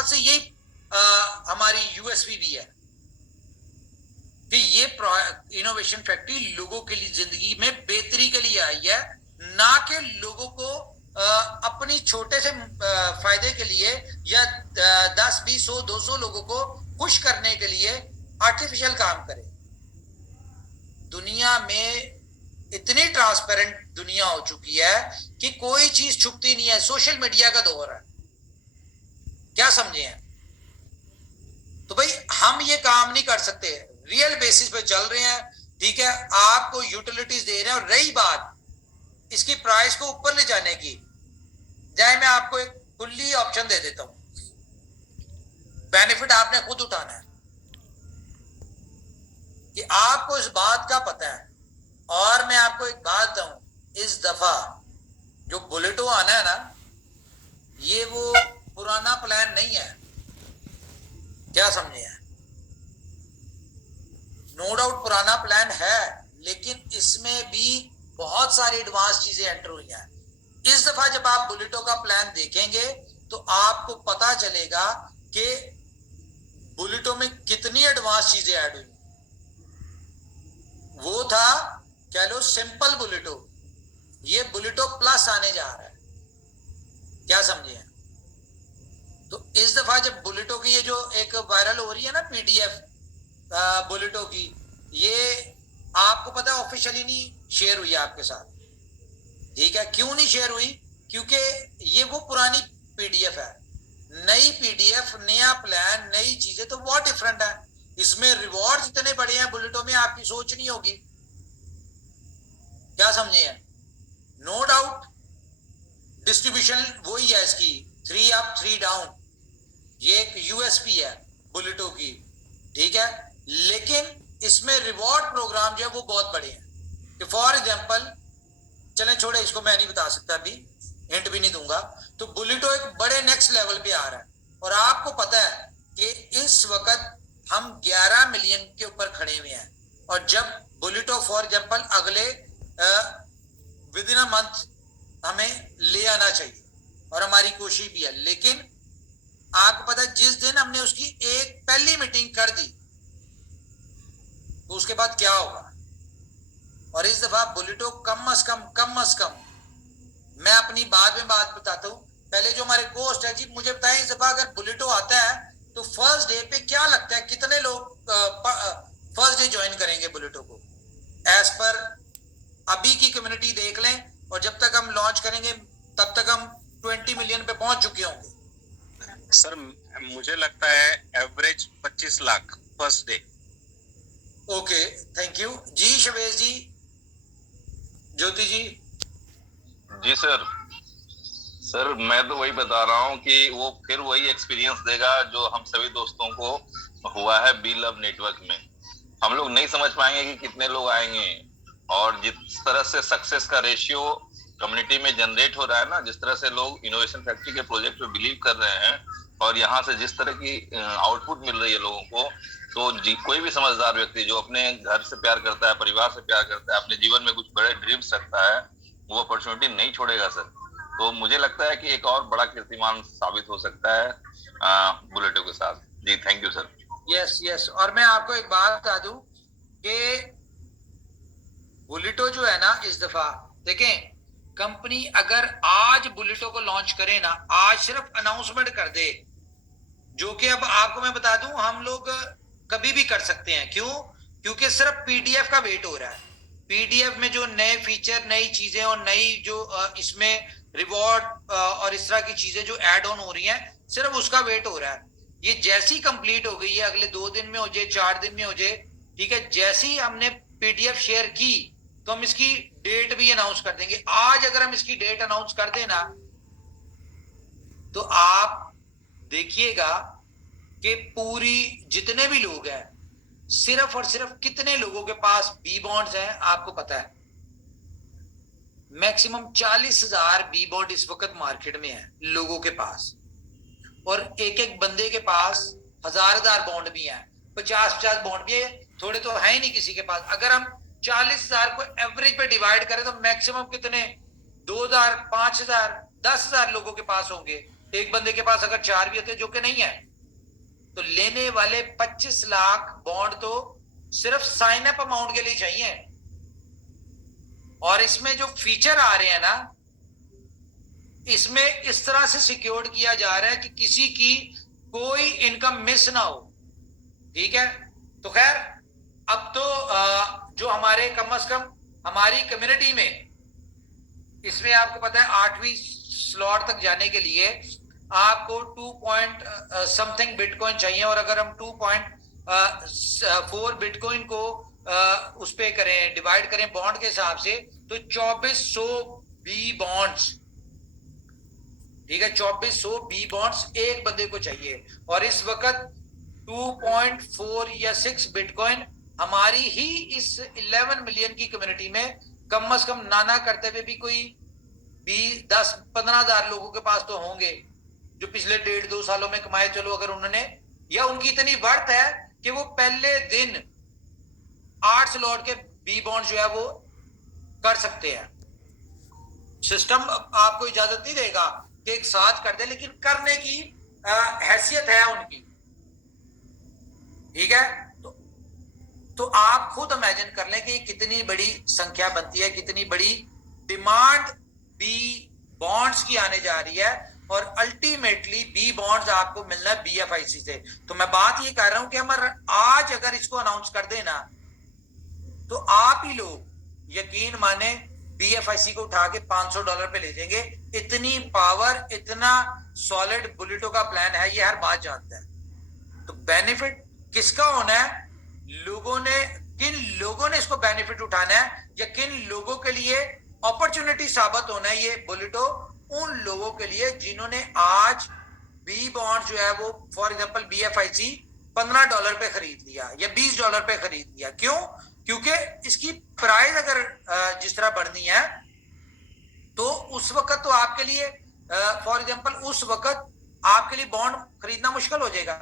Purpose से यही हमारी यूएसपी भी है कि ये इनोवेशन फैक्ट्री लोगों के लिए जिंदगी में बेहतरी के लिए आई है, ना कि लोगों को अपनी छोटे से फायदे के लिए या 10, 20, 100, 200 लोगों को खुश करने के लिए आर्टिफिशियल काम करे। दुनिया में इतनी ट्रांसपेरेंट दुनिया हो चुकी है कि कोई चीज छुपती नहीं है। सोशल मीडिया का दौर है, क्या समझे हैं? तो भाई हम ये काम नहीं कर सकते, रियल बेसिस पे चल रहे हैं, ठीक है, आपको यूटिलिटीज दे रहे हैं। और रही बात इसकी प्राइस को ऊपर ले जाने की, जाए मैं आपको एक फुल्ली ऑप्शन दे देता हूं, बेनिफिट आपने खुद उठाना है कि आपको इस बात का पता है। और मैं आपको एक बात बताऊं, इस दफा जो बुलेटो आना है ना, ये वो पुराना प्लान नहीं है, क्या समझे हैं? नो डाउट पुराना प्लान है, लेकिन इसमें भी बहुत सारी एडवांस चीजें एंटर हुई हैं। इस दफा जब आप बुलेटो का प्लान देखेंगे तो आपको पता चलेगा कि बुलेटो में कितनी एडवांस चीजें ऐड हुई। वो था कह लो सिंपल बुलेटो, ये बुलेटो प्लस आने जा रहा है, क्या समझे हैं? तो इस दफा जब बुलेटो की ये जो एक वायरल हो रही है ना पीडीएफ बुलेटो की, ये आपको पता है ऑफिशियली नहीं शेयर हुई आपके साथ, ठीक है? क्यों नहीं शेयर हुई? क्योंकि ये वो पुरानी पीडीएफ है, नई पीडीएफ, नया प्लान, नई चीजें, तो बहुत डिफरेंट है। इसमें रिवॉर्ड्स इतने बड़े हैं बुलेटो में, आपकी सोच नहीं होगी, क्या समझे हैं? नो डाउट डिस्ट्रीब्यूशन वही है इसकी, 3 अप 3 डाउन, ये एक यूएसपी है बुलेटो की, ठीक है? लेकिन इसमें रिवॉर्ड प्रोग्राम जो है वो बहुत बड़े हैं कि फॉर एग्जांपल, चलें छोड़े इसको, मैं नहीं बता सकता अभी, हिंट भी नहीं दूंगा। तो बुलेटो एक बड़े नेक्स्ट लेवल पे आ रहा है, और आपको पता है कि इस वक्त हम 11 मिलियन के ऊपर खड़े हुए हैं, और जब बुलेटो फॉर एग्जांपल अगले विद इन अ मंथ हमें ले आना चाहिए, और हमारी कोशिश भी है, लेकिन आपको पता है जिस दिन हमने उसकी एक पहली मीटिंग कर दी तो उसके बाद क्या होगा। और इस दफा बुलेटो कम अज कम मैं अपनी बाद में बात बताता हूं, पहले जो हमारे कोस्ट है जी, मुझे बताएं इस दफा अगर बुलेटो आता है तो फर्स्ट डे पे क्या लगता है कितने लोग फर्स्ट डे ज्वाइन करेंगे बुलेटो को? एज पर अभी की कम्युनिटी देख लें, और जब तक हम लॉन्च करेंगे तब तक हम 20 मिलियन पे पहुंच चुके होंगे। सर मुझे लगता है average 25 lakh first day. Okay, thank you जी। शवेश जी, ज्योति जी। जी सर, सर मैं तो वही बता रहा हूँ कि वो फिर वही एक्सपीरियंस देगा जो हम सभी दोस्तों को हुआ है बी लव नेटवर्क में। हम लोग नहीं समझ पाएंगे कि कितने लोग आएंगे, और जिस तरह से सक्सेस का रेशियो कम्युनिटी में जनरेट हो रहा है ना, जिस तरह से लोग इनोवेशन फैक्ट्री के प्रोजेक्ट पे बिलीव कर रहे हैं, और यहाँ से जिस तरह की आउटपुट मिल रही है लोगों को, तो कोई भी समझदार व्यक्ति जो अपने घर से प्यार करता है, परिवार से प्यार करता है, अपने जीवन में कुछ बड़े ड्रीम्स रखता है, वो अपॉर्चुनिटी नहीं छोड़ेगा सर। तो मुझे लगता है कि एक और बड़ा कीर्तिमान साबित हो सकता है बुलेटो के साथ। जी thank you sir. Yes yes, और मैं आपको एक बात बता दूं कि बुलेटो जो है ना, इस दफा देखें, कंपनी अगर आज बुलेटो को लॉन्च करे ना, आज सिर्फ अनाउंसमेंट कर दे, जो कि अब आपको मैं बता दूं हम लोग कभी भी कर सकते हैं। क्यों? क्योंकि सिर्फ पीडीएफ का वेट हो रहा है। पीडीएफ में जो नए फीचर, नई चीजें और नई जो इसमें रिवॉर्ड और इस तरह की चीजें जो ऐड ऑन हो रही हैं, सिर्फ उसका वेट हो रहा है। ये जैसी कंप्लीट हो गई है, अगले 2 दिन में हो जाए, 4 दिन में हो जाए, ठीक है, जैसे ही हमने पीडीएफ शेयर की तो हम इसकी डेट भी अनाउंस कर देंगे। आज अगर हम इसकी डेट अनाउंस कर देना तो आप देखिएगा कि पूरी जितने भी लोग हैं, सिर्फ और सिर्फ कितने लोगों के पास बी बॉन्ड्स हैं आपको पता है? मैक्सिमम 40,000 बी बॉन्ड इस वक्त मार्केट में है लोगों के पास, और एक एक बंदे के पास 1000 बॉन्ड भी हैं, 50 बॉन्ड भी है, थोड़े तो है ही नहीं किसी के पास। अगर हम 40,000 को एवरेज पे डिवाइड करें तो मैक्सिमम कितने, 2,000, 5,000, 10,000 लोगों के पास होंगे एक बंदे के पास अगर 4 भी होते जो कि नहीं है, तो लेने वाले 25 लाख बॉन्ड तो सिर्फ साइन अप अमाउंट के लिए चाहिए। और इसमें जो फीचर आ रहे हैं ना, इसमें इस तरह से सिक्योर्ड किया जा रहा है कि किसी की कोई इनकम मिस ना हो। ठीक है, तो खैर अब तो जो हमारे कम से कम हमारी कम्युनिटी में, इसमें आपको पता है 8वीं स्लॉट तक जाने के लिए आपको 2 पॉइंट समथिंग बिटकॉइन चाहिए, और अगर हम 2.4 बिटकॉइन को उस पे करें, डिवाइड करें बॉन्ड के हिसाब से, तो 2400 बी बॉन्ड्स, ठीक है, 2400 बी बॉन्ड्स एक बंदे को चाहिए। और इस वक्त 2.4 या 6 बिटकॉइन हमारी ही इस 11 मिलियन की कम्युनिटी में कम से कम नाना करते हुए भी कोई 10-15 हजार लोगों के पास तो होंगे जो पिछले 1.5-2 सालों में कमाए। चलो अगर उन्होंने, या उनकी इतनी वर्थ है कि वो पहले दिन 8 स्लॉट के बी बॉन्ड जो है वो कर सकते हैं। सिस्टम आपको इजाजत नहीं देगा कि एक साथ कर दे, लेकिन करने की हैसियत है उनकी। ठीक है, तो आप खुद इमेजिन कर लें कि कितनी बड़ी संख्या बनती है, कितनी बड़ी डिमांड बी बॉन्ड्स की आने जा रही है, और अल्टीमेटली बी बॉन्ड्स आपको मिलना है बीएफआईसी से। तो मैं बात ये कर रहा हूं कि हम आज अगर इसको अनाउंस कर देना, तो आप ही लोग यकीन माने बीएफआईसी को उठा के $500 पे ले जाएंगे। इतनी पावर, इतना सॉलिड बुलेटो का प्लान है, ये हर बात जानता है। तो बेनिफिट किसका होना है? लोगों ने, किन लोगों ने इसको बेनिफिट उठाना है, या किन लोगों के लिए अपॉर्चुनिटी साबित होना है ये बुलेटो? उन लोगों के लिए जिन्होंने आज बी बॉन्ड जो है वो फॉर एग्जांपल बीएफआईसी $15 पे खरीद लिया या $20 पे खरीद लिया। क्यों? क्योंकि इसकी प्राइस अगर जिस तरह बढ़नी है, तो उस वक्त तो आपके लिए फॉर एग्जांपल उस वक्त आपके लिए बॉन्ड खरीदना मुश्किल हो जाएगा।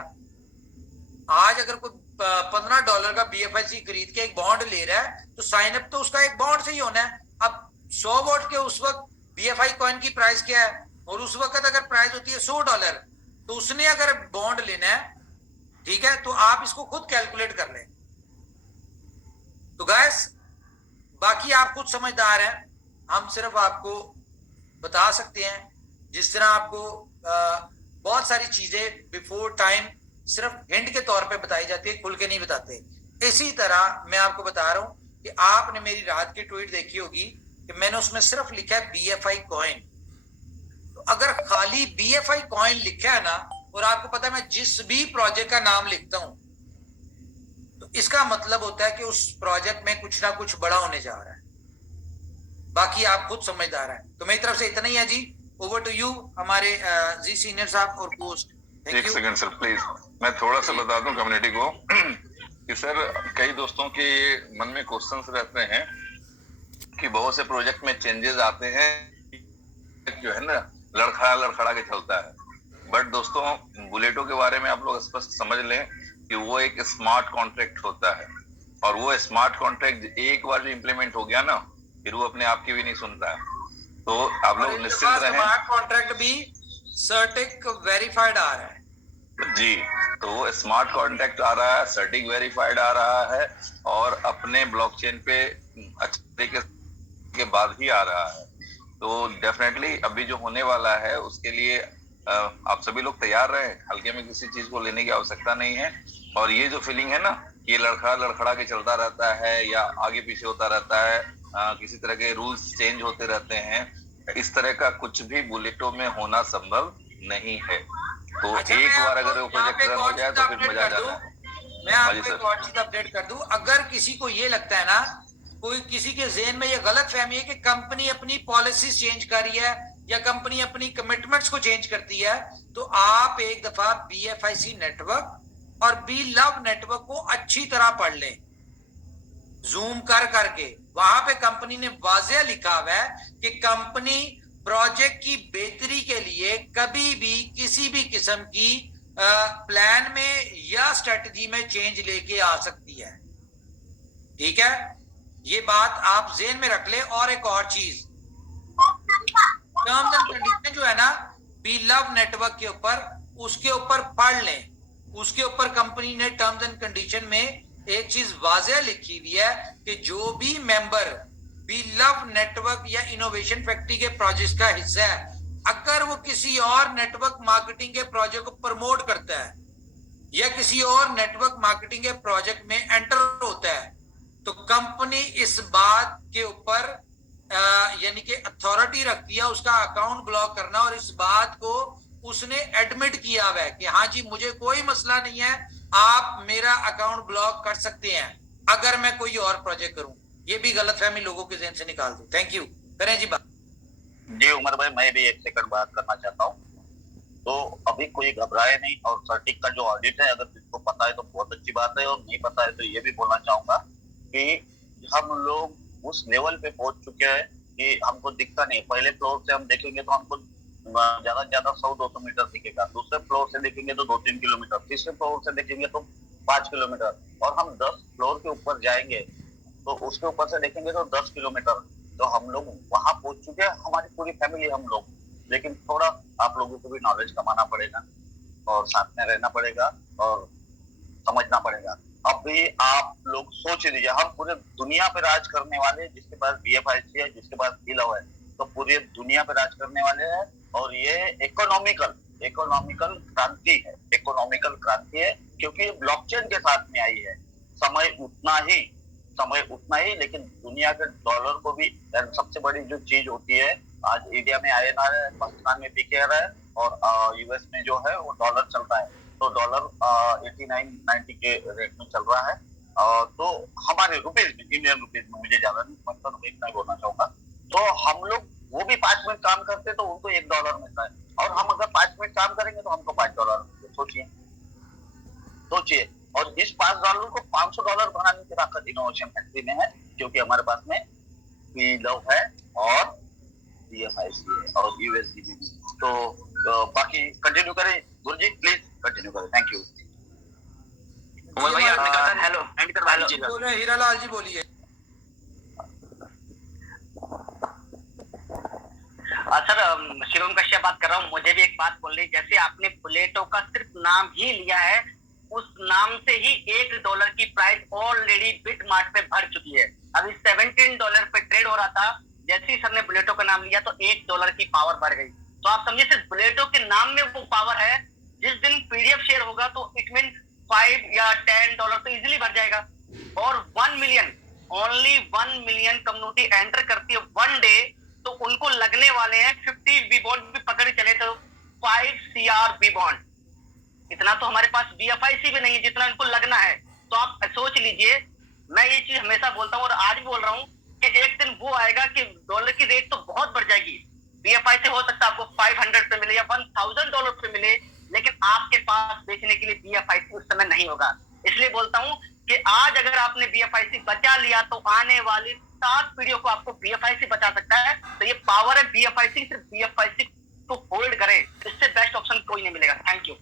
आज अगर कोई $15 का बीएफआईसी खरीद के एक बॉन्ड ले रहा है, तो साइन अप तो उसका एक बॉन्ड से ही होना है। अब 100 वोट के उस वक्त बीएफआई कॉइन की प्राइस क्या है, और उस वक्त अगर प्राइस होती है $100, तो उसने अगर बॉन्ड लेना है, ठीक है, तो आप इसको खुद कैलकुलेट कर लें। तो गैस, बाकी आप खुद समझदार हैं, हम सिर्फ आपको बता सकते हैं। जिस तरह आपको बहुत सारी चीजें बिफोर टाइम सिर्फ हिंट के तौर पे बताई जाती है, खुल के नहीं बताते, इसी तरह मैं आपको बता रहा हूं कि आपने मेरी रात की ट्वीट देखी होगी कि मैंने उसमें सिर्फ लिखा है बीएफआई कॉइन। तो अगर खाली बीएफआई कॉइन लिखा है ना, और आपको पता है मैं जिस भी प्रोजेक्ट का नाम लिखता हूं, तो इसका मतलब होता है कि उस प्रोजेक्ट में कुछ ना कुछ बड़ा होने जा रहा है। बाकी आप खुद समझदार हैं। तो मेरी तरफ से इतना ही है जी। ओवर टू यू हमारे जी सीनियर साहब और पोस्ट। एक सेकंड सर प्लीज, मैं थोड़ा सा बता दूं कम्युनिटी को कि सर कई दोस्तों के मन में क्वेश्चंस रहते हैं कि बहुत से प्रोजेक्ट में चेंजेस आते हैं, जो है ना लड़खड़ा के चलता है। बट दोस्तों, बुलेटो के बारे में आप लोग स्पष्ट समझ लें कि वो एक स्मार्ट कॉन्ट्रैक्ट होता है, और वो स्मार्ट कॉन्ट्रैक्ट एक बार जो इम्प्लीमेंट हो गया ना, फिर वो अपने आप की भी नहीं सुनता है। तो आप लोग निश्चिंत रहें। स्मार्ट कॉन्ट्रैक्ट भी सर्टिक वेरीफाइड आ रहा है जी, तो वो स्मार्ट कॉन्ट्रैक्ट आ रहा है, सर्टिक वेरीफाइड आ रहा है, और अपने ब्लॉकचेन पे अच्छे तरीके के बाद ही आ रहा है। तो डेफिनेटली अभी जो होने वाला है उसके लिए आप सभी लोग तैयार रहें। हल्के में किसी चीज को लेने की आवश्यकता नहीं है। और ये जो फीलिंग है ना, ये लड़खड़ा के चलता रहता है या आगे पीछे होता रहता है, किसी तरह के रूल्स चेंज होते रहते हैं, इस तरह का कुछ भी बुलेटो में होना संभव नहीं है। तो अच्छा, एक बार अगर वो प्रोजेक्ट रन हो जाए तो फिर मजा आ जाता है। मैं आपको एक और चीज अपडेट कर दूं। अगर किसी को ये लगता है ना, कोई किसी के ज़हन में ये गलत फहमी है कि कंपनी अपनी पॉलिसीज चेंज कर रही है या कंपनी अपनी कमिटमेंट्स को चेंज करती है, तो आप एक दफा बीएफआईसी नेटवर्क और बी लव नेटवर्क को अच्छी तरह पढ़ लें, जूम कर करके। वहां पे कंपनी ने वाज़ेह लिखा हुआ है कि कंपनी प्रोजेक्ट की बेहतरी के लिए कभी भी किसी भी किस्म की प्लान में या स्ट्रेटजी में चेंज लेके आ सकती है। ठीक है, ये बात आप ज़हन में रख ले। और एक और चीज, टर्म्स एंड कंडीशन जो है ना, बी लव नेटवर्क के ऊपर, उसके ऊपर पढ़ लें। उसके ऊपर कंपनी ने टर्म्स एंड कंडीशन में एक चीज वाज़ेह लिखी हुई है कि जो भी मेंबर बी लव नेटवर्क या इनोवेशन फैक्ट्री के प्रोजेक्ट का हिस्सा है, अगर वो किसी और नेटवर्क मार्केटिंग के प्रोजेक्ट को प्रमोट करता है या किसी और नेटवर्क मार्केटिंग के प्रोजेक्ट में एंटर होता है, तो कंपनी इस बात के ऊपर यानी कि अथॉरिटी रखती है उसका अकाउंट ब्लॉक करना, और इस बात को उसने एडमिट किया हुआ है कि हाँ जी मुझे कोई मसला नहीं है, आप मेरा अकाउंट ब्लॉक कर सकते हैं अगर मैं कोई और प्रोजेक्ट करूं। ये भी गलतफहमी लोगों के ज़हन से निकाल दो। Thank you. करें जी बात। जी उमर भाई, मैं भी एक सेकंड बात करना चाहता हूँ। तो अभी कोई घबराए नहीं, और सर्टिक का जो ऑडिट है अगर किसको पता है तो बहुत अच्छी बात है, और नहीं पता है तो ये भी बोलना चाहूंगा कि हम लोग उस लेवल पे पहुंच चुके हैं कि हमको दिखता नहीं। पहले फ्लोर से हम देखेंगे तो हमको ज्यादा से ज्यादा 100-200 मीटर दिखेगा, दूसरे फ्लोर से देखेंगे तो 2-3 किलोमीटर, तीसरे फ्लोर से देखेंगे तो 5 किलोमीटर, और हम 10 फ्लोर के ऊपर जाएंगे तो उसके ऊपर से देखेंगे तो 10 किलोमीटर। तो हम लोग वहां पहुंच चुके हैं, हमारी पूरी फैमिली हम लोग। लेकिन थोड़ा आप लोगों को भी नॉलेज कमाना पड़ेगा और साथ में रहना पड़ेगा और समझना पड़ेगा। अभी आप लोग सोच लीजिए, हम पूरे दुनिया पे राज करने वाले, जिसके पास BFIC है, जिसके पास बी-लव है, तो पूरी दुनिया पे राज करने वाले हैं। और ये इकोनॉमिकल क्रांति है, इकोनॉमिकल क्रांति है, क्योंकि ये ब्लॉकचेन के साथ में आई है। समय उतना ही, लेकिन दुनिया के डॉलर को भी, सबसे बड़ी जो चीज होती है, आज इंडिया में INR है, पाकिस्तान में PKR है, और US में जो है वो डॉलर चल रहा है। तो डॉलर 89-90 के रेट में चल रहा है। तो हमारे रुपीज में, इंडियन रुपीज में, मुझे ज्यादा नहीं मतलब तो इतना ही बोलना चाहूंगा। तो हम लोग, वो भी 5 मिनट काम करते तो उनको $1 मिलता है, और हम अगर 5 मिनट काम करेंगे तो हमको $5 मिलते। सोचिए। और इस $5 को $500 बनाने की ताकत इनोवेशन फैक्ट्री में है, क्योंकि हमारे पास में बी-लव है और BFIC है और USD भी। तो बाकी कंटिन्यू करें गुरुजी, प्लीज कंटिन्यू करें। Thank you. उमर भाई आपने कहा था हेलो एंड करवा दीजिएगा। बोले हीरालाल जी, बोलिए। सर, शिवम कश्यप बात कर रहा हूँ। मुझे भी एक बात बोलनी, जैसे आपने बुलेटो का सिर्फ नाम ही लिया है, उस नाम से ही $1 की प्राइस ऑलरेडी बिटमार्ट पे भर चुकी है। अभी $17 पे ट्रेड हो रहा था, जैसे ही सर ने बुलेटो का नाम लिया तो $1 की पावर बढ़ गई। तो आप समझिए, सिर्फ बुलेटो के नाम में वो पावर है। जिस दिन PDF शेयर होगा तो इट मीन $5 या $10 तो इजिली बढ़ जाएगा। और 1 million, only 1 million community enter करती है 1 डे, तो उनको लगने वाले हैं 50 बी बॉन्ड भी पकड़ चले तो 5 CR बी बॉन्ड। इतना तो हमारे पास BFIC भी नहीं है जितना इनको लगना है। तो आप सोच लीजिए, मैं ये चीज हमेशा बोलता हूँ और आज भी बोल रहा हूँ कि एक दिन वो आएगा कि डॉलर की रेट तो बहुत बढ़ जाएगी। BFIC से हो सकता है आपको 500 पे मिले या $1000 पे मिले, लेकिन आपके पास बेचने के लिए BFIC उस समय नहीं होगा। इसलिए बोलता हूँ कि आज अगर आपने BFIC बचा लिया तो आने वाली 7 पीढ़ियों को आपको BFIC बचा सकता है। तो ये पावर है BFIC, सिर्फ BFIC को होल्ड करें, इससे बेस्ट ऑप्शन कोई नहीं मिलेगा। Thank you.